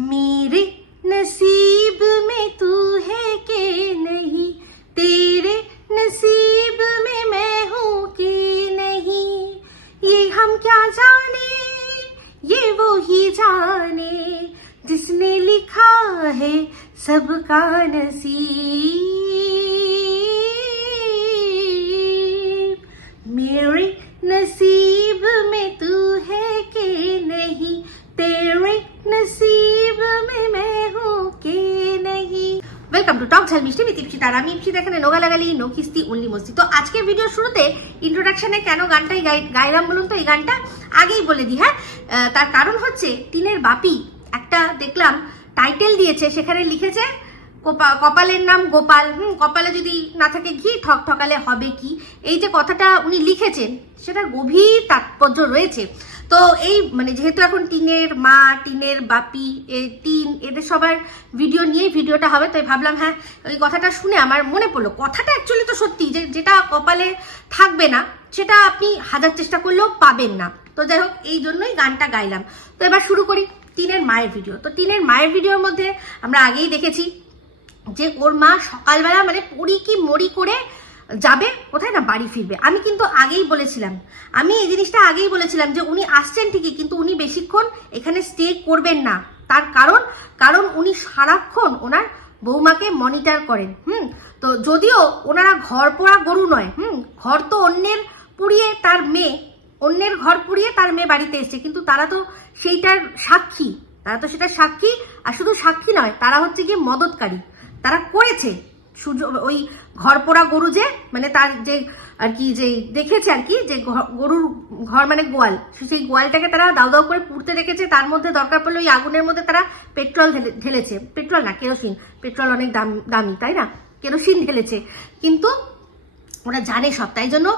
मेरे नसीब में तू है कि नहीं, तेरे नसीब में मैं हूँ कि नहीं, ये हम क्या जाने ये वो ही जाने, जिसने लिखा है सबका नसीब। मेरे नसीब में तू है कि नहीं, तेरे नसीब में मैं हूँ कि नहीं। वेलकम टू टक ঝাল মিষ্টি বিথ ইপসিতা। আমি ইপসিতা, এখানে নোগা লাগালি নো কিস্তি অনলি মস্তি। তো আজকের ভিডিওর শুরুতে ইন্ট্রোডাকশনে কেন গানটাই গাইলাম বলুন তো, এই গানটা আগেই বলে দিই। হ্যাঁ, তার কারণ হচ্ছে টিনের বাপি একটা দেখলাম টাইটেল দিয়েছে, সেখানে লিখেছে কপালের নাম গোপাল। কপালে যদি না থাকে ঘি ঠকঠকালে হবে কি, এই যে কথাটা উনি লিখেছেন সেটার গভীর তাৎপর্য রয়েছে। তো এই মানে যেহেতু এখন টিনের মা, টিনের বাপি, টিন, এদের সবার ভিডিও নিয়ে ভিডিওটা হবে, তাই ভাবলাম হ্যাঁ ওই কথাটা শুনে আমার মনে পড়লো। কথাটা অ্যাকচুয়ালি তো সত্যি, যে যেটা কপালে থাকবে না সেটা আপনি হাজার চেষ্টা করলেও পাবেন না। তো যাই হোক, এই জন্যই গানটা গাইলাম। তো এবার শুরু করি টিনের মায়ের ভিডিও। তো টিনের মায়ের ভিডিওর মধ্যে আমরা আগেই দেখেছি যে ওর মা সকালবেলা মানে পড়ি কি মরি করে যাবে কোথায় না, বাড়ি ফিরবে। আমি কিন্তু আগেই বলেছিলাম, আমি এই জিনিসটা আগেই বলেছিলাম যে উনি আসছেন ঠিকই, কিন্তু উনি বেশিক্ষণ এখানে স্টে করবেন না। তার কারণ উনি সারাক্ষণ ওনার বৌমাকে মনিটর করেন। তো যদিও ওনারা ঘর পোড়া গরু নয়, ঘর তো অন্যের পুড়িয়ে তার মেয়ে, অন্যের ঘর পুড়িয়ে তার মেয়ে বাড়িতে এসছে, কিন্তু তারা তো সেইটার সাক্ষী, তারা তো সেটা সাক্ষী। আর শুধু সাক্ষী নয়, তারা হচ্ছে গিয়ে মদতকারী, তারা করেছে ওই ঘর পোড়া গরু, যে মানে তার যে আর কি যে দেখেছে আর কি, যে গরুর ঘর মানে গোয়াল, সেই গোয়ালটাকে তারা দাউ দাউ করে পুড়তে রেখেছে। তার মধ্যে দরকার পড়লে ওই আগুনের মধ্যে তারা পেট্রোল ঢেলেছে, পেট্রোল না কেরোসিন, পেট্রোল অনেক দামি তাই না, কেরোসিন ঢেলেছে, কিন্তু ওরা জানে সব। তাই জন্য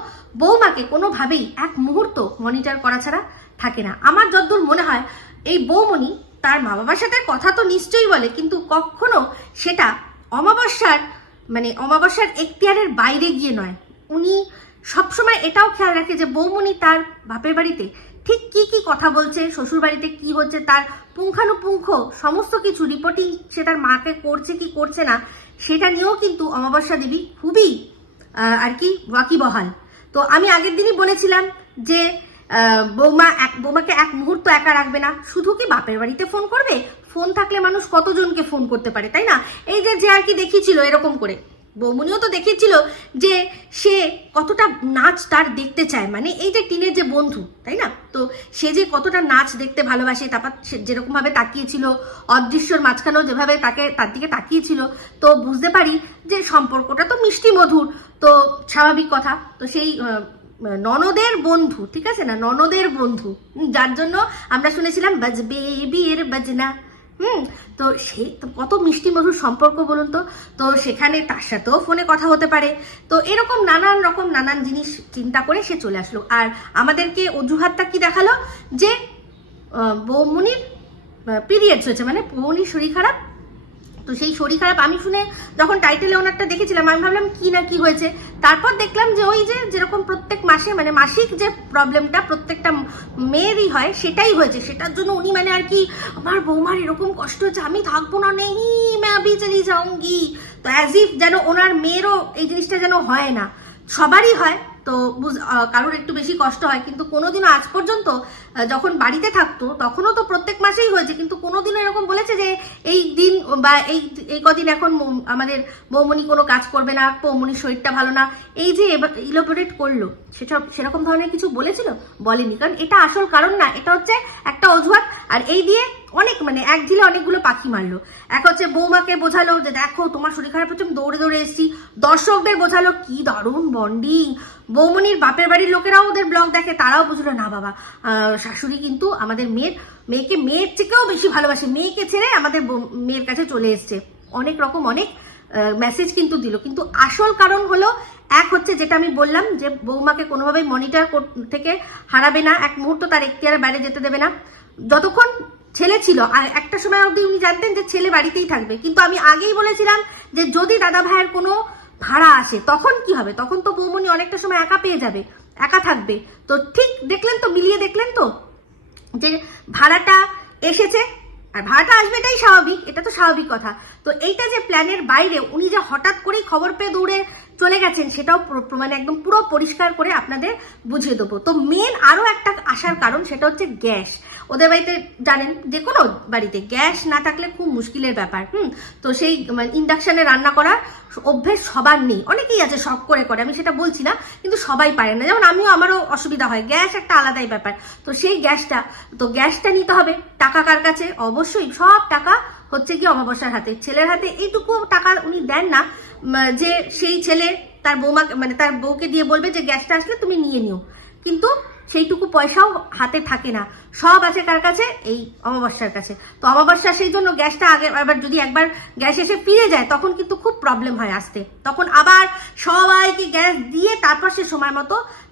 বৌমাকে কোনোভাবেই এক মুহূর্ত মনিটর করা ছাড়া থাকে না। আমার যতদূর মনে হয় এই বৌমণি তার মা বাবার সাথে কথা তো নিশ্চয়ই বলে, কিন্তু কখনো সেটা অমাবস্যার এখতিয়ারের বাইরে গিয়ে নয়। উনি সবসময় এটাও খেয়াল রাখে যে বৌমণি তার বাপের বাড়িতে ঠিক কি কি কথা বলছে, শ্বশুর বাড়িতে কি হচ্ছে, তার পুঙ্খানুপুঙ্খ সমস্ত কিছু রিপোর্টিং সে তার মাকে করছে কি করছে না, সেটা নিয়েও কিন্তু অমাবস্যা দেবী খুবই আর কি ওয়াকিবহাল। তো আমি আগের দিনই বলেছিলাম যে বৌমাকে এক মুহূর্ত একা রাখবে না। শুধু কি বাপের বাড়িতে ফোন করবে? ফোন থাকলে মানুষ কতজনকে ফোন করতে পারে, তাই না? এই যে আর কি দেখিয়েছিল এরকম করে, বৌমনিও তো দেখিয়েছিল যে সে কতটা নাচ তার দেখতে চায়, মানে এই যে টিনের যে বন্ধু, তাই না? তো সে যে কতটা নাচ দেখতে ভালোবাসে, তারপর যেরকম ভাবে তাকিয়েছিল অদৃশ্যর মাঝখানেও যেভাবে তার দিকে তাকিয়েছিল, তো বুঝতে পারি যে সম্পর্কটা তো মিষ্টি মধুর, তো স্বাভাবিক কথা। তো সেই ননদের বন্ধু, ঠিক আছে না, ননদের বন্ধু, যার জন্য আমরা শুনেছিলাম বাজবে বিয়ের বাজনা। তো সেই কত মিষ্টি মধুর সম্পর্ক বলুন তো। তো সেখানে তার সাথেও ফোনে কথা হতে পারে। তো এরকম নানান জিনিস চিন্তা করে সে চলে আসলো। আর আমাদেরকে অজুহাতটা কি দেখালো, যে বৌমনির পিরিয়ডস হয়েছে, মানে বৌমনির শরীর খারাপ। তো সেই শরীর খারাপ আমি শুনে যখন টাইটেলে ওনারটা দেখেছিলাম, আমি ভাবলাম কি না কি হয়েছে। তারপর দেখলাম যে ওই যে যেরকম প্রত্যেক মাসে মানে মাসিক যে প্রবলেমটা প্রত্যেকটা মেয়েরই হয়, সেটাই হয়েছে। সেটার জন্য উনি মানে আর কি, আমার বৌমার এরকম কষ্ট হচ্ছে, আমি থাকবো না, নেই मैं अभी चली जाऊंगी। তো অ্যাজ ইফ যেন ওনার মেয়েরও এই জিনিসটা যেন হয় না, সবারই হয়। তো কারোর একটু বেশি কষ্ট হয়, কিন্তু কোনোদিনও আজ পর্যন্ত যখন বাড়িতে থাকতো তখনও তো প্রত্যেক মাসেই হয়েছে, কিন্তু কোনোদিনও এরকম বলেছে যে এই দিন বা এই কদিন এখন আমাদের বৌমনি কোনো কাজ করবে না, বৌমনির শরীরটা ভালো না, এই যে ইলোবোরেট করলো, সেরকম ধরনের কিছু বলেছিল? বলেনি। কারণ এটা আসল কারণ না, এটা হচ্ছে একটা অজুহাত। আর এই দিয়ে অনেক মানে এক ঢিলে অনেকগুলো পাখি মারলো। এক হচ্ছে বৌমাকে বোঝালো যে দেখো তোমার শরীর খারাপ হচ্ছে, আমি দৌড়ে দৌড়ে এসেছি। দর্শকদের বোঝালো, কি দারুণ বন্ডিং। বৌমনির বাপের বাড়ির লোকেরাও ওদের ব্লগ দেখে, তারাও বুঝলো না বাবা শাশুড়ি কিন্তু আমাদের মেয়েকে মেয়ের থেকেও বেশি ভালোবাসে, মেয়েকে ছেড়ে আমাদের মেয়ের কাছে চলে এসছে। অনেক রকম অনেক মেসেজ কিন্তু দিল, কিন্তু আসল কারণ হলো এক হচ্ছে যেটা আমি বললাম, যে বৌমাকে কোনোভাবেই মনিটর থেকে হারাবে না, এক মুহূর্ত তার এখতিয়ারের বাইরে যেতে দেবে না। যতক্ষণ ছেলে ছিল, আর একটা সময় অবধি উনি জানতেন যে ছেলে বাড়িতেই থাকবে, কিন্তু আমি আগেই বলেছিলাম যে যদি দাদা ভাইয়ের কোনো ভাড়া আসে তখন কি হবে, তখন তো বৌমনি অনেকটা সময় একা পেয়ে যাবে, একা থাকবে। তো ঠিক দেখলেন তো, মিলিয়ে দেখলেন তো যে ভাড়াটা এসেছে, আর ভাড়াটা আসবে এটাই স্বাভাবিক, এটা তো স্বাভাবিক কথা। তো এইটা যে প্ল্যানের বাইরে উনি যে হঠাৎ করেই খবর পেয়ে দৌড়ে চলে গেছেন, সেটাও মানে একদম পুরো পরিষ্কার করে আপনাদের বুঝিয়ে দেবো। তো মেন আরো একটা আসার কারণ, সেটা হচ্ছে গ্যাস। ওদের বাড়িতে জানেন যে কোনো বাড়িতে গ্যাস না থাকলে খুব মুশকিলের ব্যাপার। তো সেই ইন্ডাকশনে রান্না করার অভ্যেস সবার নেই, অনেকেই আছে শখ করে করে, আমি সেটা বলছি না, কিন্তু সবাই পারে না। যেমন আমিও, আমারও অসুবিধা হয়, গ্যাস একটা আলাদাই ব্যাপার। তো সেই গ্যাসটা নিতে হবে। টাকা কার কাছে? অবশ্যই সব টাকা হচ্ছে কি অমাবস্যার হাতে, ছেলের হাতে। এইটুকু টাকা উনি দেন না যে সেই ছেলে তার বৌমা মানে তার বউকে দিয়ে বলবে যে গ্যাসটা আসলে তুমি নিয়ে নিও, কিন্তু সেইটুকু পয়সাও হাতে থাকে না। সব আছে কার কাছে? এই অমাবস্যার কাছে। তো অমাবস্যা সেই জন্য গ্যাসটা আগে, আবার যদি একবার গ্যাস এসে ফিরে যায় তখন কিন্তু খুব প্রবলেম হয় আসতে। তখন আবার সবাইকে গ্যাস দিয়ে তারপর সে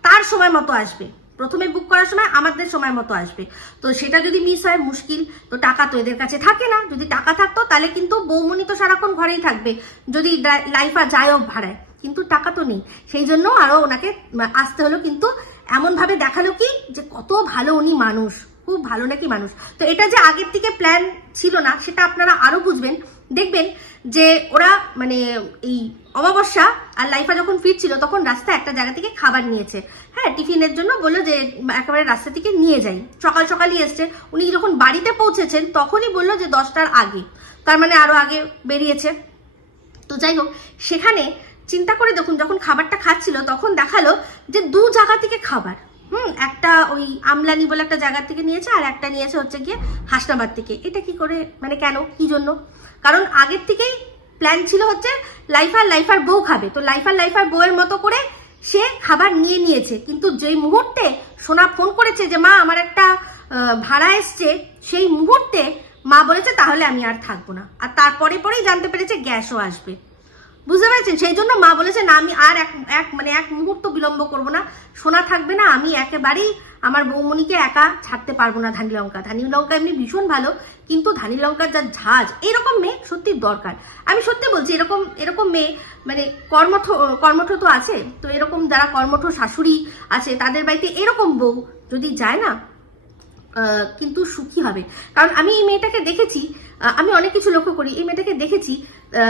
তার সময় মতো আসবে। প্রথমে বুক করার সময় আমাদের সময় মতো আসবে, তো সেটা যদি মিস হয় মুশকিল। তো টাকা তো এদের কাছে থাকে না। যদি টাকা থাকতো তাহলে কিন্তু বৌমনি তো সারাক্ষণ ঘরেই থাকবে, যদি লাইফা যায়ও ভাড়ায়, কিন্তু টাকা তো নেই। সেই জন্য আরো ওনাকে আসতে হলো। কিন্তু এমন ভাবে দেখালো কি যে কত ভালো উনি মানুষ, খুব ভালো নাকি মানুষ। তো এটা যে আগের থেকে প্ল্যান ছিল না, সেটা আপনারা আরো বুঝবেন। দেখবেন যে ওরা মানে এই অমাবস্যা আর লাইফা যখন ফিরছিল তখন রাস্তায় একটা জায়গা থেকে খাবার নিয়েছে। হ্যাঁ, টিফিনের জন্য বললো যে একেবারে রাস্তা থেকে নিয়ে যাই। সকাল সকালই এসছে। উনি যখন বাড়িতে পৌঁছেছেন তখনই বললো যে 10টার আগে, তার মানে আরো আগে বেরিয়েছে। তো যাই হোক, সেখানে চিন্তা করে দেখুন, যখন খাবারটা খাচ্ছিল তখন দেখালো যে 2 জায়গা থেকে খাবার। একটা ওই আমলানি বলে একটা জায়গা থেকে নিয়েছে, আর একটা নিয়েছে হচ্ছে গিয়ে হাসনাবাদ থেকে। এটা কি করে, মানে কেন, কি জন্য? কারণ আগের থেকেই প্ল্যান ছিল হচ্ছে লাইফার বউ খাবে, তো লাইফার বউয়ের মতো করে সে খাবার নিয়ে নিয়েছে। কিন্তু যেই মুহূর্তে সোনা ফোন করেছে যে মা আমার একটা ভাড়া এসছে, সেই মুহূর্তে মা বলেছে তাহলে আমি আর থাকবো না। আর তারপরে পরেই জানতে পেরেছে গ্যাসও আসবে। বুঝতে পেরেছেন? সেই জন্য মা বলেছে না, আমি আর এক মুহূর্ত বিলম্ব করব না, সোনা থাকবে না, আমি একেবারেই আমার বৌমনিকে একা ছাড়তে পারবো না। ধানি লঙ্কা এমনি ভীষণ ভালো, কিন্তু ধানি লঙ্কার যা ঝাঁজ, এরকম মেয়ে সত্যি দরকার। আমি সত্যি বলছি, এরকম মেয়ে মানে কর্মঠ তো আছে। তো এরকম যারা কর্মঠ শাশুড়ি আছে তাদের বাড়িতে এরকম বউ যদি যায় না, কিন্তু সুখী হবে। কারণ আমি এই মেয়েটাকে দেখেছি, আমি অনেক কিছু লক্ষ্য করি। এই মেয়েটাকে দেখেছি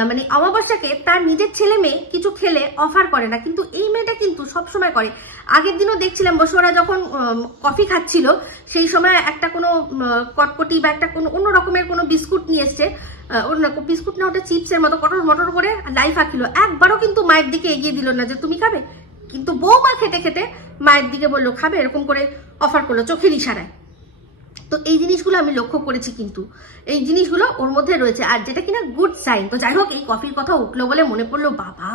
মানে অমাবস্যাকে তার নিজের ছেলে মেয়ে কিছু খেলে অফার করে না, কিন্তু এই মেয়েটা কিন্তু সবসময় করে। আগের দিনও দেখছিলাম বসে ওরা যখন কফি খাচ্ছিল, সেই সময় একটা কোনো কটকটি বা একটা কোনো অন্য রকমের কোনো বিস্কুট নিয়ে এসছে। বিস্কুট না, ওটা চিপসের মতো কটর মটর করে লাইফা খেলো। একবারও কিন্তু মায়ের দিকে এগিয়ে দিল না যে তুমি খাবে, কিন্তু বৌমা খেতে খেতে মায়ের দিকে বললো খাবে, এরকম করে অফার করলো চোখের ইশারায়। তো এই জিনিসগুলো আমি লক্ষ্য করেছি, কিন্তু এই জিনিসগুলো ওর মধ্যে রয়েছে, আর যেটা কিনা গুড সাইন। তো যাই হোক, এই কফির কথা উঠলো বলে মনে পড়লো, বাবা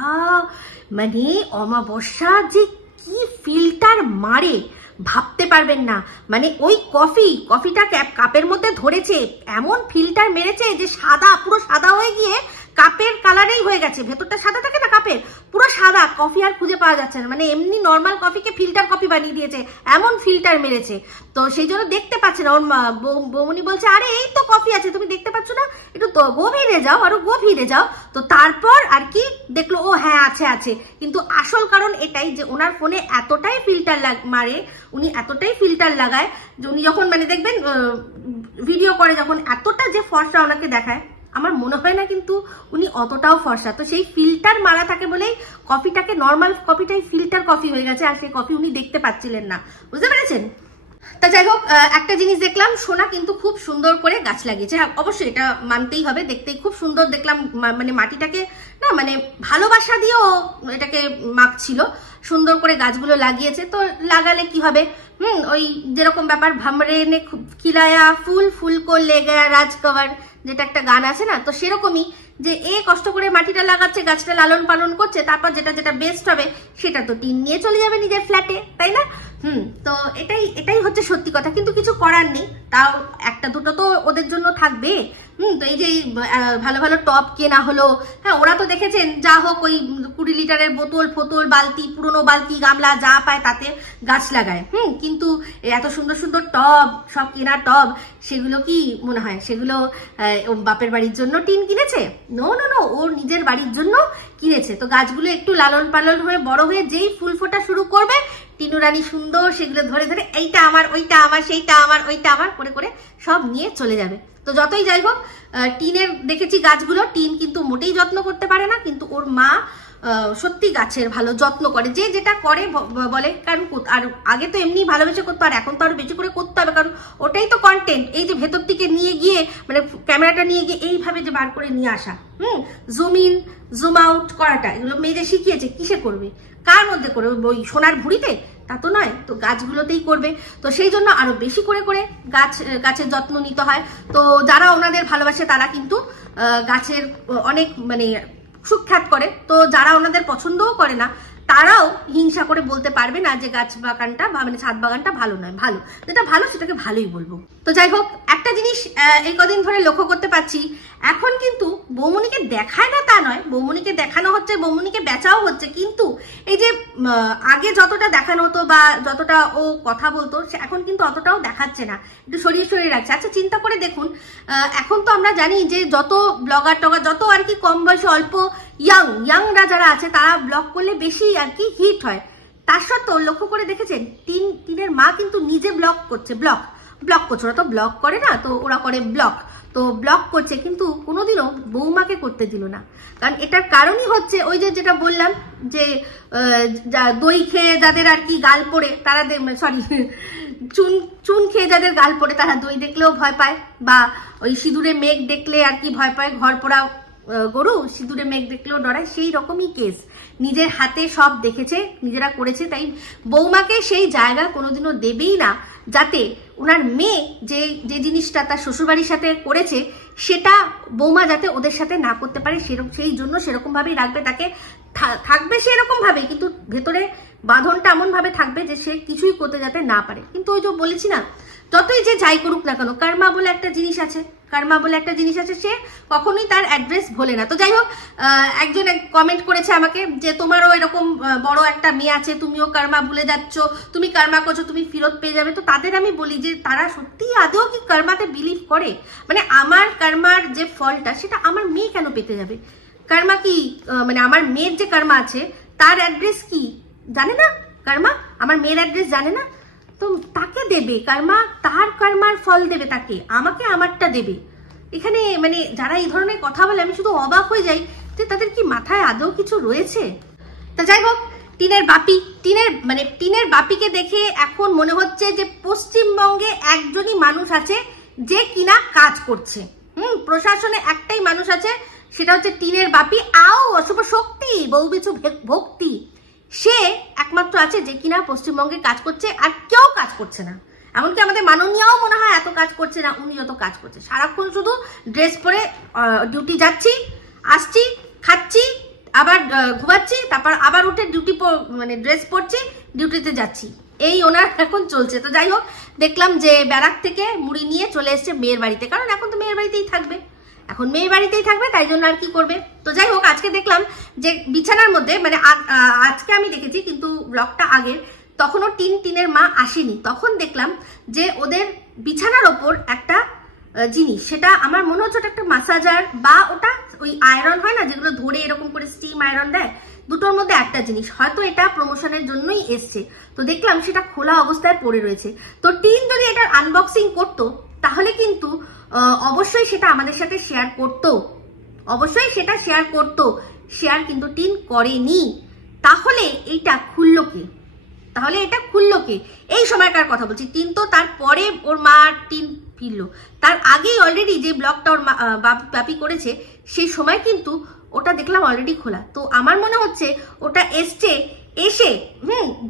মানে অমাবস্যা যে কি ফিল্টার মারে ভাবতে পারবেন না। মানে ওই কফিটা কাপের মধ্যে ধরেছে, এমন ফিল্টার মেরেছে যে সাদা, পুরো সাদা হয়ে গিয়ে কাপের কালারেই হয়ে গেছে। ভেতরটা সাদা থাকে না কাপের, পুরো সাদা। কফি আর খুঁজে পাওয়া যাচ্ছে না, মানে এমনি নর্মাল কফিকে ফিল্টার কফি বানিয়ে দিয়েছে, এমন ফিল্টার মেরেছে। তো সেই জন্য দেখতে পাচ্ছে না। ওর বৌমনি বলছে আরে এই তো কফি আছে, তুমি দেখতে পাচ্ছ না, একটু তো গভীরে যাও, আরো গভীরে যাও। তো তারপর আর কি দেখলো, ও হ্যাঁ আছে। কিন্তু আসল কারণ এটাই যে ওনার ফোনে এতটাই ফিল্টার মারে, উনি এতটাই ফিল্টার লাগায় যে উনি যখন মানে দেখবেন ভিডিও করে, যখন এতটা যে ফর্সা ওনাকে দেখায়, আমার মনে হয় না কিন্তু উনি অতটাও ফর্সা। তো সেই ফিল্টার মারা থাকে বলেই কফিটাকে, নর্মাল কফিটাই ফিল্টার কফি হয়ে গেছে, আর সেই কফি উনি দেখতে পাচ্ছিলেন না। বুঝতে পেরেছেন? তা যাই হোক, একটা জিনিস দেখলাম, সোনা কিন্তু খুব সুন্দর করে গাছ লাগিয়েছে। হ্যাঁ, অবশ্যই এটা মানতেই হবে, দেখতে খুব সুন্দর দেখলাম। মানে মাটিটাকে না, মানে ভালোবাসা দিয়েও এটাকে মাখছিল, সুন্দর করে গাছগুলো লাগিয়েছে। তো লাগালে কি হবে, ওই যেরকম ব্যাপার, ভামরে নে খিলায়া ফুল কো লে গয়া রাজ কভার, যেটা একটা গান আছে না, তো সেরকমই যে কষ্ট করে মাটিটা লাগাচ্ছে, গাছটা লালন পালন করছে, তারপর যেটা বেস্ট হবে সেটা তো টিন নিয়ে চলে যাবে নিজের ফ্ল্যাটে, তাই না? তো এটাই হচ্ছে সত্যি কথা। কিন্তু কিছু করার নেই, তাও একটা দুটো তো ওদের জন্য থাকবে। তো এই যে ভালো ভালো টপ কেনা হলো। হ্যাঁ, ওরা তো দেখেছেন যা হোক ওই 20 লিটারের বোতল বালতি, পুরনো বালতি, গামলা যা পায় তাতে গাছ লাগায়। কিন্তু এত সুন্দর সুন্দর টব, সব কেনা টব, সেগুলো কি মনে হয় সেগুলো বাপের বাড়ির জন্য টিন কিনেছে? নো, ওর নিজের বাড়ির জন্য কিনেছে। তো গাছগুলো একটু লালন পালন হয়ে বড় হয়ে যেই ফুল ফোটা শুরু করবে, টিনু রানী সুন্দর সেগুলো ধরে এইটা আমার, ওইটা আমার, সেইটা আমার, ওইটা আমার করে সব নিয়ে চলে যাবে। তো যতই যাই হোক, টিনের দেখেছি গাছগুলো, টিন কিন্তু মোটেই যত্ন করতে পারে না, কিন্তু ওর মা সত্যি গাছের ভালো যত্ন করে, যে যেটা করে বলে। কারণ আর আগে তো এমনি ভালোবেসে করতো, আর এখন তো আরো বেশি করে করতে হবে, কারণ ওটাই তো কন্টেন্ট। এই যে ভেতর দিকে নিয়ে গিয়ে মানে ক্যামেরাটা নিয়ে গিয়ে এইভাবে যে বার করে নিয়ে আসা, জুম ইন জুম আউট করাটা, এগুলো মেয়ে যে শিখিয়েছে, কিসে করবে, কার মধ্যে করবে, ওই সোনার ভুঁড়িতে? তা তো নয়, তো গাছগুলোতেই করবে। তো সেই জন্য আরো বেশি করে করে গাছের যত্ন নিতে হয়। তো যারা ওনাদের ভালোবাসে তারা কিন্তু গাছের অনেক মানে সুখ্যাত করে, তো যারা ওনাদের পছন্দও করে না তারাও হিংসা করে বলতে পারবে না যে গাছ বাগানটা মানে ছাদ বাগানটা ভালো নয়। ভালো, যেটা ভালো সেটাকে ভালোই বলবো। তো যাই হোক, একটা জিনিস এই কদিন ধরে লক্ষ্য করতে পারছি, এখন কিন্তু বৌমনিকে দেখায় না তা নয়, বৌমনিকে দেখানো হচ্ছে, বৌমনিকে বেচাও হচ্ছে, কিন্তু এই যে আগে যতটা দেখানো হতো বা যতটা ও কথা বলতো, এখন কিন্তু অতটাও দেখাচ্ছে না, একটু সরিয়ে সরিয়ে রাখছে। আচ্ছা চিন্তা করে দেখুন, এখন তো আমরা জানি যে যত ব্লগার টগার, যত আর কি কম বয়সে অল্প ইয়াংরা যারা আছে, তারা ব্লগ করলে বেশি আর কি হিট হয়। তার সত্ত্বেও লক্ষ্য করে দেখেছেন, টিনের মা কিন্তু নিজে ব্লগ করছে, ব্লগ করছে, ওরা তো ব্লগ করে না, তো ওরা করে ব্লগ, তো ব্লগ করছে, কিন্তু কোনোদিনও বৌমাকে করতে দিল না। কারণ এটার কারণই হচ্ছে ওই যে যেটা বললাম, যে দই খেয়ে যাদের আর কি গাল পড়ে, তারা সরি চুন খেয়ে যাদের গাল পড়ে, তারা দই দেখলেও ভয় পায়, বা ওই সিঁদুরে মেঘ দেখলে আর কি ভয় পায়, ঘর পোড়া গরু সিঁদুরে মেঘ দেখলেও ডরায়, সেই রকমই কেস। নিজের হাতে সব দেখেছে, নিজেরা করেছে, তাই বৌমাকে সেই জায়গা কোনোদিনও দেবেই না, যাতে ওনার মেয়ে যে জিনিসটা তার শ্বশুরবাড়ির সাথে করেছে সেটা বৌমা যাতে ওদের সাথে না করতে পারে, সেই জন্য সেরকম ভাবেই রাখবে তাকে, থাকবে সেরকম ভাবে, কিন্তু ভেতরে বাঁধনটা এমন ভাবে থাকবে যে সে কিছুই করতে যাতে না পারে। কিন্তু ওই যে বলেছি না, যতই যে যাই করুক না কেন, কার্মা বলে একটা জিনিস আছে, সে কখনোই তার অ্যাড্রেস ভোলে না। তো যাই হোক, একজন কমেন্ট করেছে আমাকে যে তোমারও এরকম বড় একটা মেয়ে আছে, তুমিও কার্মা ভুলে যাচ্ছ, তুমি কার্মা করছো, তুমি ফেরত পেয়ে যাবে। তো তাদের আমি বলি যে তারা সত্যি আদৌ কি কার্মাতে বিলিভ করে? মানে আমার কার্মার যে ফলটা, সেটা আমার মেয়ে কেন পেতে যাবে? কার্মা কি মানে আমার মেয়ের যে কার্মা আছে তার অ্যাড্রেস কি জানে না? কার্মা আমার মেয়ের অ্যাড্রেস জানে না, তো তাকে দেবে কার্মা, তার কার্মার ফল দেবে তাকে, আমাকে আমারটা দেবে। এখানে মানে যারা এই ধরনের কথা বলে আমি শুধু অবাক হয়ে যাই যে তাদের কি মাথায় আদৌ কিছু রয়েছে। তা যাই হোক, টিনের বাপিকে দেখে এখন মনে হচ্ছে যে পশ্চিমবঙ্গে একজনই মানুষ আছে যে কিনা কাজ করছে। প্রশাসনে একটাই মানুষ আছে, সেটা হচ্ছে টিনের বাপি, আও অশুভ শক্তি বৌবিছু ভক্তি, সে একমাত্র আছে যে কিনা পশ্চিমবঙ্গে কাজ করছে, আর কেউ কাজ করছে না। এমনকি আমাদের মাননীয়াও মনে হয় এত কাজ করছে না, উনি যত কাজ করছে। সারাক্ষণ শুধু ড্রেস পরে ডিউটি যাচ্ছি, আসছি, খাচ্ছি, আবার ঘুমাচ্ছি, তারপর আবার উঠে মানে ড্রেস পরছি, ডিউটিতে যাচ্ছি, এই ওনার এখন চলছে। তো যাই হোক, দেখলাম যে ব্যারাক থেকে মুড়ি নিয়ে চলে এসছে মেয়ের বাড়িতে, কারণ এখন তো মেয়ের বাড়িতেই থাকবে, তাই জন্য আর কি করবে। তো যাই হোক, আজকে দেখলাম যে বিছানার মধ্যে, মানে আজকে আমি দেখেছি, কিন্তু ব্লগটা আগের, তখনও টিনের মা আসেনি, তখন দেখলাম যে ওদের বিছানার ওপর একটা জিনিস, সেটা আমার মনে হচ্ছে ওটা একটা মাসাজার, বা ওটা ওই আয়রন হয় না যেগুলো ধরে এরকম করে স্টিম আয়রন দেয়, দুটোর মধ্যে একটা জিনিস, হয়তো এটা প্রমোশনের জন্যই এসছে। তো দেখলাম সেটা খোলা অবস্থায় পড়ে রয়েছে। তো টিন যদি এটার আনবক্সিং করতো, তাহলে কিন্তু অবশ্যই সেটা আমাদের সাথে শেয়ার করতো, শেয়ার কিন্তু টিন করেনি। তাহলে এটা খুললো কে? এই সময়কার কথা বলছি। টিন তো তারপরে ওর মা টিন ফিরলো, তার আগেই অলরেডি যে ব্লগটা ওর বাপি করেছে, সেই সময় কিন্তু ওটা দেখলাম অলরেডি খোলা। তো আমার মনে হচ্ছে ওটা এসে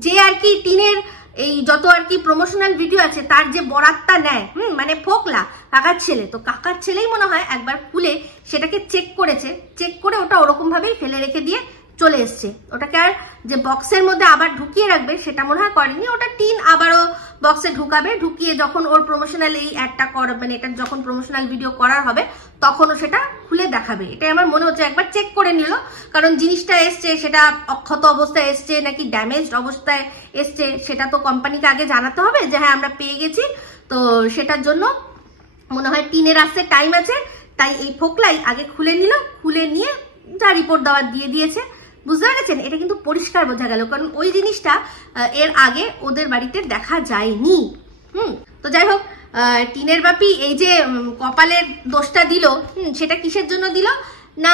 যে আর কি টিনের এই যত আর কি প্রমোশনাল ভিডিও আছে তার যে বরাতটা নেয়, মানে ফোকলা কাকার ছেলে, তো কাকার ছেলেই মনে হয় একবার খুলে সেটাকে চেক করে ওটা ওরকম ভাবেই ফেলে রেখে দিয়ে চলে এসছে। ওটাকে আর যে বক্সের মধ্যে আবার ঢুকিয়ে রাখবে সেটা মনে হয় করেনি, ওটা টিন আবারও বক্সে ঢুকিয়ে যখন ওর প্রমোশনাল এই অ্যাডটা মানে এটা যখন প্রমোশনাল ভিডিও করার হবে তখনও সেটা খুলে দেখাবে। এটাই আমার মনে হচ্ছে, একবার চেক করে নিল, কারণ জিনিসটা এসছে সেটা অক্ষত অবস্থায় এসছে নাকি ড্যামেজড অবস্থায় এসছে, সেটা তো কোম্পানিকে আগে জানাতে হবে যে হ্যাঁ আমরা পেয়ে গেছি। তো সেটার জন্য মনে হয় টিনের আসতে টাইম আছে, তাই এই ফোকলাই আগে খুলে নিয়ে যা রিপোর্ট দেওয়ার দিয়ে দিয়েছে। বুঝতে পেরেছেন? এটা কিন্তু পরিষ্কার বোঝা গেল, কারণ ওই জিনিসটা এর আগে ওদের বাড়িতে দেখা যায়নি। তো যাই হোক, টিনের বাপি এই যে কপালের দোষটা দিল, সেটা কিসের জন্য দিল না,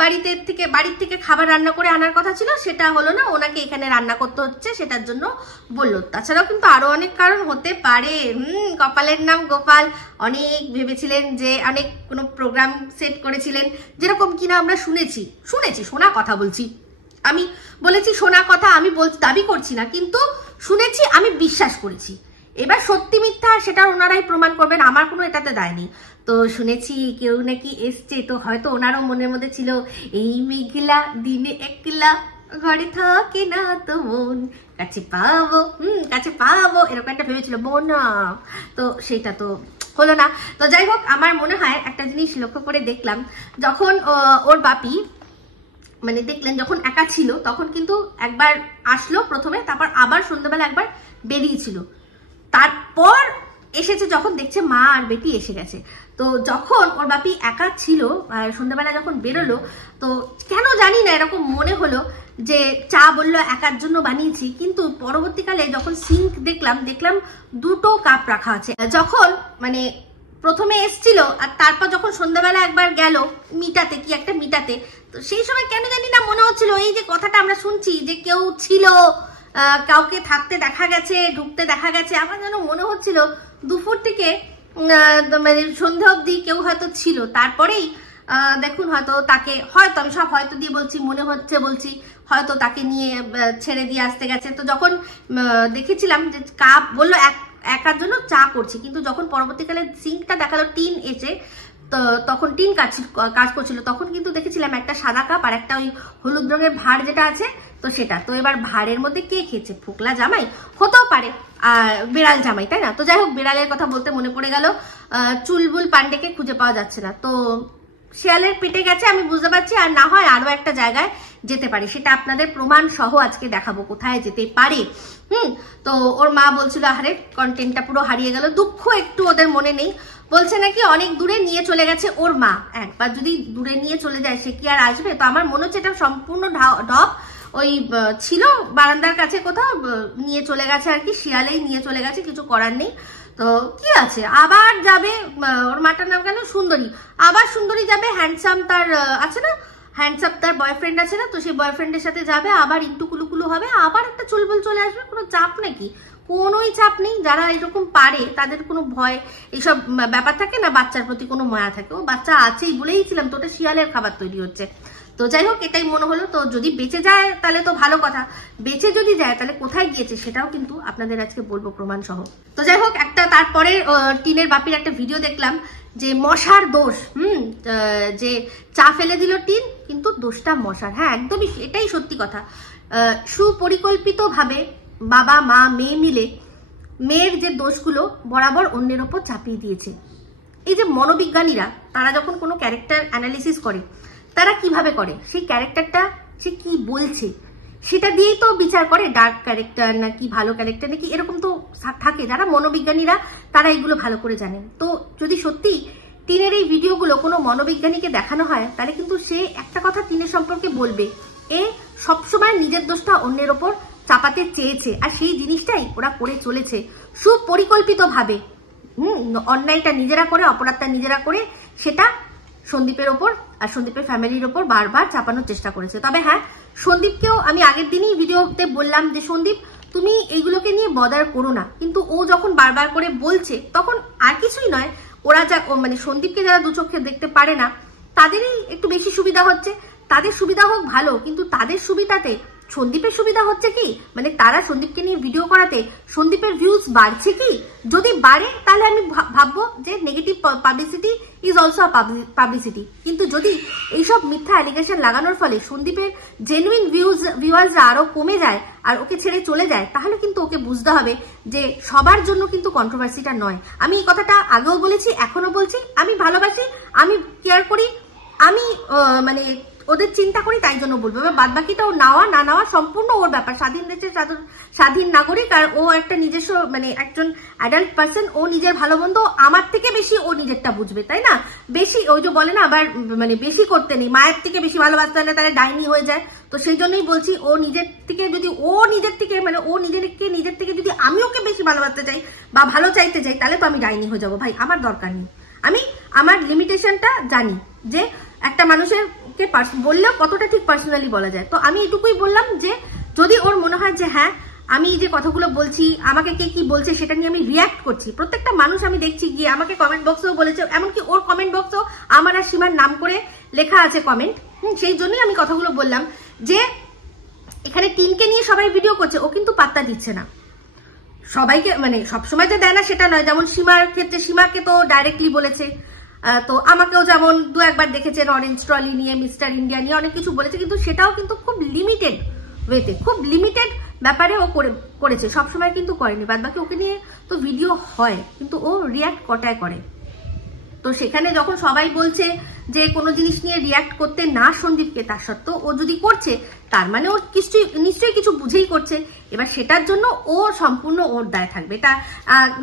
বাড়ির থেকে খাবার রান্না করে আনার কথা ছিল, সেটা হলো না, ওনাকে এখানে রান্না করতে হচ্ছে সেটার জন্য বললো। তাছাড়াও কিন্তু আরো অনেক কারণ হতে পারে। কপালের নাম গোপাল, অনেক ভেবেছিলেন যে অনেক কোনো প্রোগ্রাম সেট করেছিলেন, যেরকম কিনা আমরা শুনেছি, শোনা কথা বলছি, আমি বলেছি শোনা কথা, আমি দাবি করছি না, কিন্তু শুনেছি, আমি বিশ্বাস করেছি। এবার সত্যি মিথ্যা সেটা ওনারাই প্রমাণ করবেন, আমার কোনো এটাতে দায় নেই। তো শুনেছি কেউ নাকি এসছে, তো হয়তো ওনারও মনের মধ্যে ছিল এই মেঘলা দিনে একলা ঘরে থাকে না তো মন, কাছে পাবো এরকম একটা ভেবেছিল মন না, তো সেটা তো হলো না। তো যাই হোক, আমার মনে হয় একটা জিনিস লক্ষ্য করে দেখলাম, যখন ওর বাপি মানে দেখলেন যখন একা ছিল, তখন কিন্তু একবার আসলো প্রথমে, তারপর আবার সন্ধ্যাবেলা একবার বেরিয়েছিল, তারপর এসেছে যখন দেখছে মা আর বেটি এসে গেছে। তো যখন ওর বাপি একা ছিল আর সন্ধ্যাবেলা যখন বেরোলো, তো কেন জানি না এরকম মনে হলো যে চা বললো একার জন্য বানিয়েছি, কিন্তু পরবর্তীকালে যখন সিঙ্ক দেখলাম 2টো কাপ রাখা আছে। যখন মানে প্রথমে এসছিল আর তারপর যখন সন্ধ্যাবেলা একবার গেল মিটাতে, কি একটা মিটাতে, তো সেই সময় কেন জানি না মনে হচ্ছিল এই যে কথাটা আমরা শুনছি যে কেউ ছিল, কাউকে থাকতে দেখা গেছে, ঢুকতে দেখা গেছে, আমার যেন মনে হচ্ছিল দুপুর থেকে মানে সন্ধ্যা অবধি কেউ হয়তো ছিল। তারপরেই দেখুন হয়তো তাকে, হয়তো আমি সব হয়তো দিয়ে বলছি, মনে হচ্ছে বলছি, হয়তো তাকে নিয়ে ছেড়ে দিয়ে আসতে গেছে। তো যখন দেখেছিলাম যে কাপ বললো একার জন্য চা করছি, কিন্তু যখন পরবর্তীকালে সিঙ্কটা দেখালো টিন এসে, তো তখন টিন কাজ করছিল, তখন কিন্তু দেখেছিলাম একটা সাদা কাপ আর একটা ওই হলুদ রঙের ভাঁড় যেটা আছে, তো সেটা। তো এবার ভাঁড়ের মধ্যে কে খেয়েছে, ফোকলা জামাই হতেও পারে, আর বিড়াল জামাই, তাই না? তো যাই হোক, বিড়ালের কথা বলতে মনে পড়ে গেল, চুলবুল পান্ডেকে খুঁজে পাওয়া যাচ্ছে না, তো শিয়ালের পেটে গেছে আমি বুঝতে পারছি, আর না হয় আরো একটা জায়গায় যেতে পারে, সেটা আপনাদের প্রমাণ সহ আজকে দেখাবো কোথায় যেতে পারে। তো ওর মা বলছিল আরে কন্টেন্টটা পুরো হারিয়ে গেল, দুঃখ একটু ওদের মনে নেই, বলছে নাকি অনেক দূরে নিয়ে চলে গেছে ওর মা। একবার যদি দূরে নিয়ে চলে যায় সে কি আর আসবে? তো আমার মনে হচ্ছে এটা সম্পূর্ণ ঢপ, ওই ছিল বারান্দার কাছে কোথাও নিয়ে চলে গেছে আর কি, শিয়ালেই নিয়ে চলে গেছে, কিছু করার নেই। তো কি আছে, আবার যাবে, ওর মাটার নাম কেন সুন্দরী, আবার সুন্দরী যাবে, হ্যান্ডসাম তার আছে না, হ্যান্ডসাম তার বয়ফ্রেন্ড আছে না, তো সেই বয়ফ্রেন্ডের সাথে যাবে, আবার একটু কুলুকুলু হবে, আবার একটা চুলবুল চলে আসবে, কোনো চাপ নাকি? কোনোই চাপ নেই। যারা এরকম পারে তাদের কোনো ভয় এইসব ব্যাপার থাকে না, বাচ্চার প্রতি কোনো মায়া থাকে, ও বাচ্চা আছেই বলেইছিলাম, তো ওটা শিয়ালের খাবার তৈরি হচ্ছে। তো যাই হোক, এটাই মনে হলো। তো যদি বেঁচে যায় তাহলে তো ভালো কথা, বেঁচে যদি যায় তাহলে কোথায় গিয়েছে সেটাও কিন্তু আপনাদের আজকে বলবো প্রমাণ সহ। তো যাই হোক, একটা তারপরে টিনের বাপির একটা ভিডিও দেখলাম যে মশার দোষ, যে চা ফেলে দিল টিন, কিন্তু দোষটা মশার। হ্যাঁ, একদমই এটাই সত্যি কথা। সুপরিকল্পিতভাবে বাবা মা মেয়ে মিলে মেয়ের যে দোষগুলো বরাবর অন্যের ওপর চাপিয়ে দিয়েছে। এই যে মনোবিজ্ঞানীরা, তারা যখন কোনো ক্যারেক্টার অ্যানালিসিস করে, তারা কিভাবে করে, সেই ক্যারেক্টারটা সে কি বলছে সেটা দিয়েই তো বিচার করে, ডার্ক ক্যারেক্টার নাকি ভালো ক্যারেক্টার নাকি, এরকম তো থাকে। যারা মনোবিজ্ঞানীরা তারা এগুলো ভালো করে জানেন। তো যদি সত্যি টিনের এই ভিডিওগুলো কোনো মনোবিজ্ঞানীকে দেখানো হয়, তাহলে কিন্তু সে একটা কথা টিনের সম্পর্কে বলবে, এ সবসময় নিজের দোষটা অন্যের ওপর চাপাতে চেয়েছে, আর সেই জিনিসটাই ওরা করে চলেছে সুপরিকল্পিতভাবে। অন্যায়টা নিজেরা করে, অপরাধটা নিজেরা করে, সেটা সন্দীপের ওপর আর সন্দীপের ফ্যামিলির ওপর বারবার চাপানোর চেষ্টা করেছে। তবে হ্যাঁ, সন্দীপকেও আমি আগের দিনই ভিডিওতে বললাম যে সন্দীপ তুমি এইগুলোকে নিয়ে বদার করো না, কিন্তু ও যখন বারবার করে বলছে তখন আর কিছুই নয়, ওরা যা মানে সন্দীপকে যারা দু চোখে দেখতে পারে না তাদেরই একটু বেশি সুবিধা হচ্ছে। তাদের সুবিধা হোক ভালো, কিন্তু তাদের সুবিধাতে সন্দীপের সুবিধা হচ্ছে কি, মানে তারা সন্দীপকে নিয়ে ভিডিও করাতে সন্দীপের ভিউজ বাড়ছে কি? যদি বাড়ে তাহলে আমি ভাববো যে negative publicity is also publicity. কিন্তু যদি এইসব মিথ্যা অ্যালিগেশন লাগানোর ফলে সন্দীপের জেনুইন ভিউয়ার্সরা আরো কমে যায় আর ওকে ছেড়ে চলে যায়, তাহলে কিন্তু ওকে বুঝতে হবে যে সবার জন্য কিন্তু কন্ট্রোভার্সিটা নয়। আমি এই কথাটা আগেও বলেছি, এখনো বলছি, আমি ভালোবাসি, আমি কেয়ার করি, আমি মানে ওদের চিন্তা করি তাই জন্য বলবো। এবার বাদ বাকিটা ও নেওয়া না নেওয়া সম্পূর্ণ ওর ব্যাপার, স্বাধীন দেশের স্বাধীন নাগরিক, আর ও একটা নিজস্ব মানে একজন অ্যাডাল্ট পার্সন, ও নিজের ভালো মন্দ আমার থেকে বেশি ও নিজেরটা বুঝবে, তাই না? বেশি ওই যে বলে না আবার মানে বেশি করতে নেই, মায়ের থেকে বেশি ভালোবাসতে হলে তাহলে ডাইনি হয়ে যায়। তো সেই জন্যই বলছি ও নিজের থেকে যদি মানে ও নিজের থেকে যদি আমি ওকে বেশি ভালোবাসতে চাই বা ভালো চাইতে চাই তাহলে তো আমি ডাইনি হয়ে যাবো। ভাই আমার দরকার নেই, আমি আমার লিমিটেশনটা জানি যে একটা মানুষের কে বললেও কতটা ঠিক পার্সোনালি বলা যায়। তো আমি এটুকুই বললাম যে যদি ওর মনে হয় যে হ্যাঁ আমি যে কথাগুলো বলছি আমাকে কে কি বলছে সেটা নিয়ে আমি রিয়াক্ট করছি, প্রত্যেকটা মানুষ আমি দেখছি গিয়ে আমাকে কমেন্ট বক্সেও বলেছে, এমনকি ওর কমেন্ট বক্সেও আমার আর সীমার নাম করে লেখা আছে কমেন্ট। সেই জন্যই আমি কথাগুলো বললাম যে এখানে টিনকে নিয়ে সবাই ভিডিও করছে, ও কিন্তু পাত্তা দিচ্ছে না সবাইকে, মানে সবসময় যে দেয় না সেটা নয়। যেমন সীমার ক্ষেত্রে সীমাকে তো ডাইরেক্টলি বলেছে, তো আমাকেও যেমন দু একবার দেখেছেন অরেঞ্জ ট্রলি নিয়ে, মিস্টার ইন্ডিয়া নিয়ে অনেক কিছু বলেছে, কিন্তু সেটাও কিন্তু খুব লিমিটেড ওয়েতে, খুব লিমিটেড ব্যাপারে ও করেছে, সবসময় কিন্তু করেনি। বাদ বাকি ওকে নিয়ে তো ভিডিও হয় কিন্তু ও রিয়াক্ট কটায় করে। তো সেখানে যখন সবাই বলছে যে কোনো জিনিস নিয়ে রিয়াক্ট করতে না সন্দীপকে, তার সত্ত্বেও ও যদি করছে তার মানে ওর নিশ্চয়ই কিছু বুঝেই করছে। এবার সেটার জন্য ও সম্পূর্ণ ওর দায় থাকবে, এটা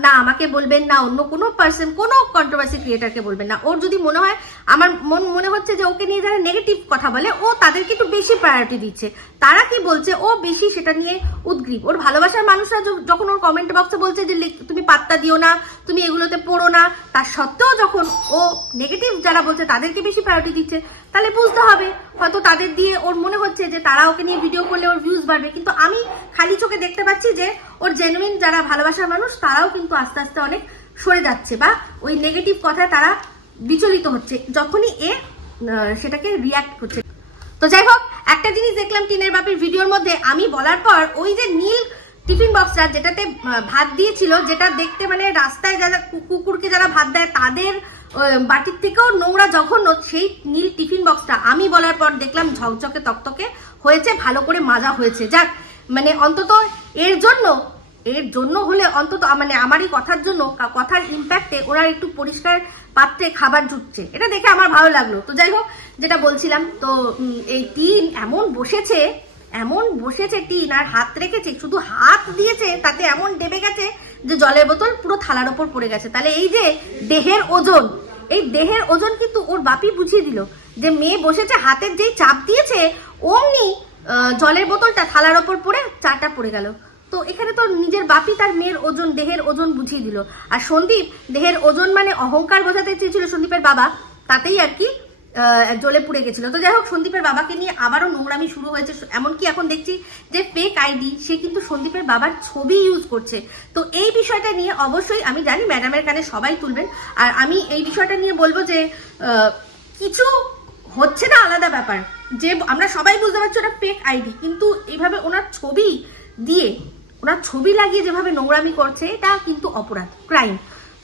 না আমাকে বলবেন না অন্য কোনো পার্সন, কোনো কন্ট্রোভার্সি ক্রিয়েটারকে বলবেন না। ওর যদি মনে হয়, আমার মনে হচ্ছে যে ওকে নিয়ে যারা নেগেটিভ কথা বলে ও তাদেরকে একটু বেশি প্রায়োরিটি দিচ্ছে, তারা কি বলছে ও বেশি সেটা নিয়ে উদ্গ্রীব। ওর ভালোবাসার মানুষরা যখন ওর কমেন্ট বক্সে বলছে যে তুমি পাত্তা দিও না, তুমি এগুলোতে পড়ো না, তার সত্ত্বেও যখন ও নেগেটিভ যারা বলছে তাদেরকে বেশি প্রায়োরিটি দিচ্ছে, তাহলে বুঝতে হবে হয়তো তাদের দিয়ে ওর মনে হচ্ছে যে তারা ওকে নিয়ে ভিডিও করলে ওর ভিউজ বাড়বে। কিন্তু আমি খালি চোখে দেখতে পাচ্ছি যে ওর জেনুইন যারা ভালোবাসার মানুষ তারাও কিন্তু আস্তে আস্তে অনেক সরে যাচ্ছে বা ওই নেগেটিভ কথায় তারা বিচলিত হচ্ছে যখনই এ সেটাকে রিয়াক্ট করছে। তো যাই হোক, একটা জিনিস দেখলাম টিনের বাপের ভিডিওর মধ্যে, আমি বলার পর ওই যে নীল টিফিন বক্সটা যেটাতে ভাত দিয়েছিল, যেটা দেখতে মানে রাস্তায় যারা কুকুরকে যারা ভাত দেয় তাদের বাটির থেকেও নোংরা জঘন্য, সেই নীল টিফিন বক্সটা আমি বলার পর দেখলাম ঝকঝকে তকতকে হয়েছে, ভালো করে মাজা হয়েছে। যাক, মানে অন্তত এর জন্য হলে অন্তত মানে আমারই কথার জন্য, কথার ইম্প্যাক্টে ওরা একটু পরিষ্কার পাত্রে খাবার জুটছে, এটা দেখে আমার ভালো লাগলো। তো যাই হোক, যেটা বলছিলাম, তো এই টিন এমন বসেছে টিন, আর হাত রেখেছে, শুধু হাত দিয়েছে তাতে এমন ডেবে গেছে যে জলের বোতল পুরো থালার ওপর পড়ে গেছে। তাহলে এই যে দেহের ওজন কিন্তু ওর বাপি বুঝিয়ে দিল যে মেয়ে বসেছে, হাতের যেই চাপ দিয়েছে অমনি জলের বোতলটা থালার ওপর পড়ে চাটা পড়ে গেল। তো এখানে তো নিজের বাপি তার মেয়ের ওজন, দেহের ওজন বুঝিয়ে দিল। আর সন্দীপ দেহের ওজন মানে অহংকার বোঝাতে চেয়েছিল সন্দীপের বাবা, তাতেই আর কি জ্বলে পুড়ে গেছিল। তো যাই হোক, সন্দীপের বাবাকে নিয়ে আবারও নোংরামি শুরু হয়েছে। এমনকি এখন দেখছি যে ফেক আইডি, সে কিন্তু সন্দীপের বাবার ছবি ইউজ করছে। তো এই বিষয়টা নিয়ে অবশ্যই আমি জানি ম্যাডামের কানে সবাই তুলবেন, আর আমি এই বিষয়টা নিয়ে বলবো যে কিছু হচ্ছে না, আলাদা ব্যাপার, যে আমরা সবাই বুঝতে পারছি ওটা ফেক আইডি, কিন্তু এইভাবে ওনার ছবি দিয়ে, ওনার ছবি লাগিয়ে যেভাবে নোংরামি করছে, এটা কিন্তু অপরাধ, ক্রাইম।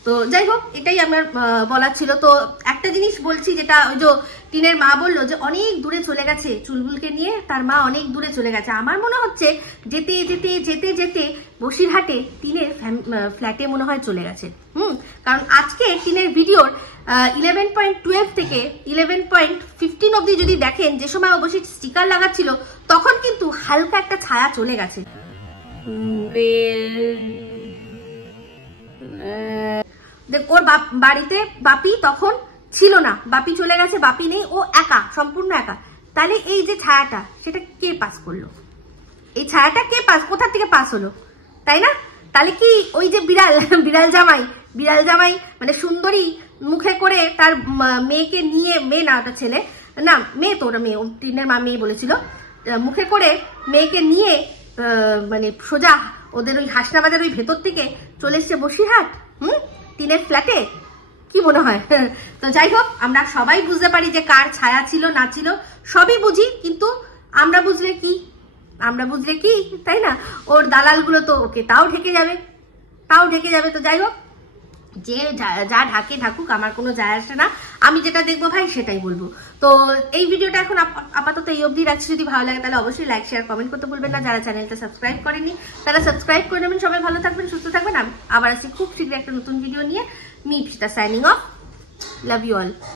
তো যাই হোক, এটাই আমার বলার ছিল। তো একটা জিনিস বলছি, যেটা ওই যে টিনের মা বললো যে অনেক দূরে চলে গেছে চুলবুলকে নিয়ে, তার মা অনেক দূরে চলে গেছে। আমার মনে হচ্ছে যেতে যেতে যেতে যেতে বসিরহাটে টিনের ফ্ল্যাটে মনে হয় চলে গেছে। কারণ আজকে টিনের ভিডিওর 11.12 থেকে 11.15 অব্দি যদি দেখেন, যে সময় অবশ্যই স্টিকার লাগাচ্ছিল তখন কিন্তু হালকা একটা ছায়া চলে গেছে। ওর বাড়িতে বাপি তখন ছিল না, বাপি চলে গেছে, বাপি নেই, ও একা, সম্পূর্ণ একা। তাহলে এই যে ছায়াটা, সেটা কে পাস করলো? এই ছায়াটা কে কোথা থেকে পাস হলো, তাই না? তাহলে কি ওই যে বিড়াল জামাই মানে সুন্দরী মুখে করে তার মেয়েকে নিয়ে, মেয়ে না ওটা ছেলে না, মেয়ে, তো ওটা মেয়ে, টিনের মা মেয়ে বলেছিল, মুখে করে মেয়েকে নিয়ে মানে সোজা ওদের ওই হাসনাবাদের ওই ভেতর থেকে চলে এসছে বসিরহাট টিনের ফ্ল্যাটে? কি মনে হয়? তো যাই হোক, আমরা সবাই বুঝতে পারি যে কার ছায়া ছিল না ছিল, সবই বুঝি, কিন্তু আমরা বুঝলে কি, তাই না? ওর দালালগুলো তো ওকে তাও ঢেকে যাবে। তো যাই হোক, যে যা ঢাকে ঢাকুক, আমার কোনো যায় আসে না, আমি যেটা দেখবো ভাই সেটাই বলবো। তো এই ভিডিওটা এখন আপাতত এই অবধি রাখছি। যদি ভালো লাগে তাহলে অবশ্যই লাইক, শেয়ার, কমেন্ট করতে ভুলবেন না। যারা চ্যানেলটা সাবস্ক্রাইব করেনি তারা সাবস্ক্রাইব করে নেবেন। সবাই ভালো থাকবেন, সুস্থ থাকবেন। আবার আসি খুব শীঘ্রই একটা নতুন ভিডিও নিয়ে। Me Ipsita signing off. Love you all.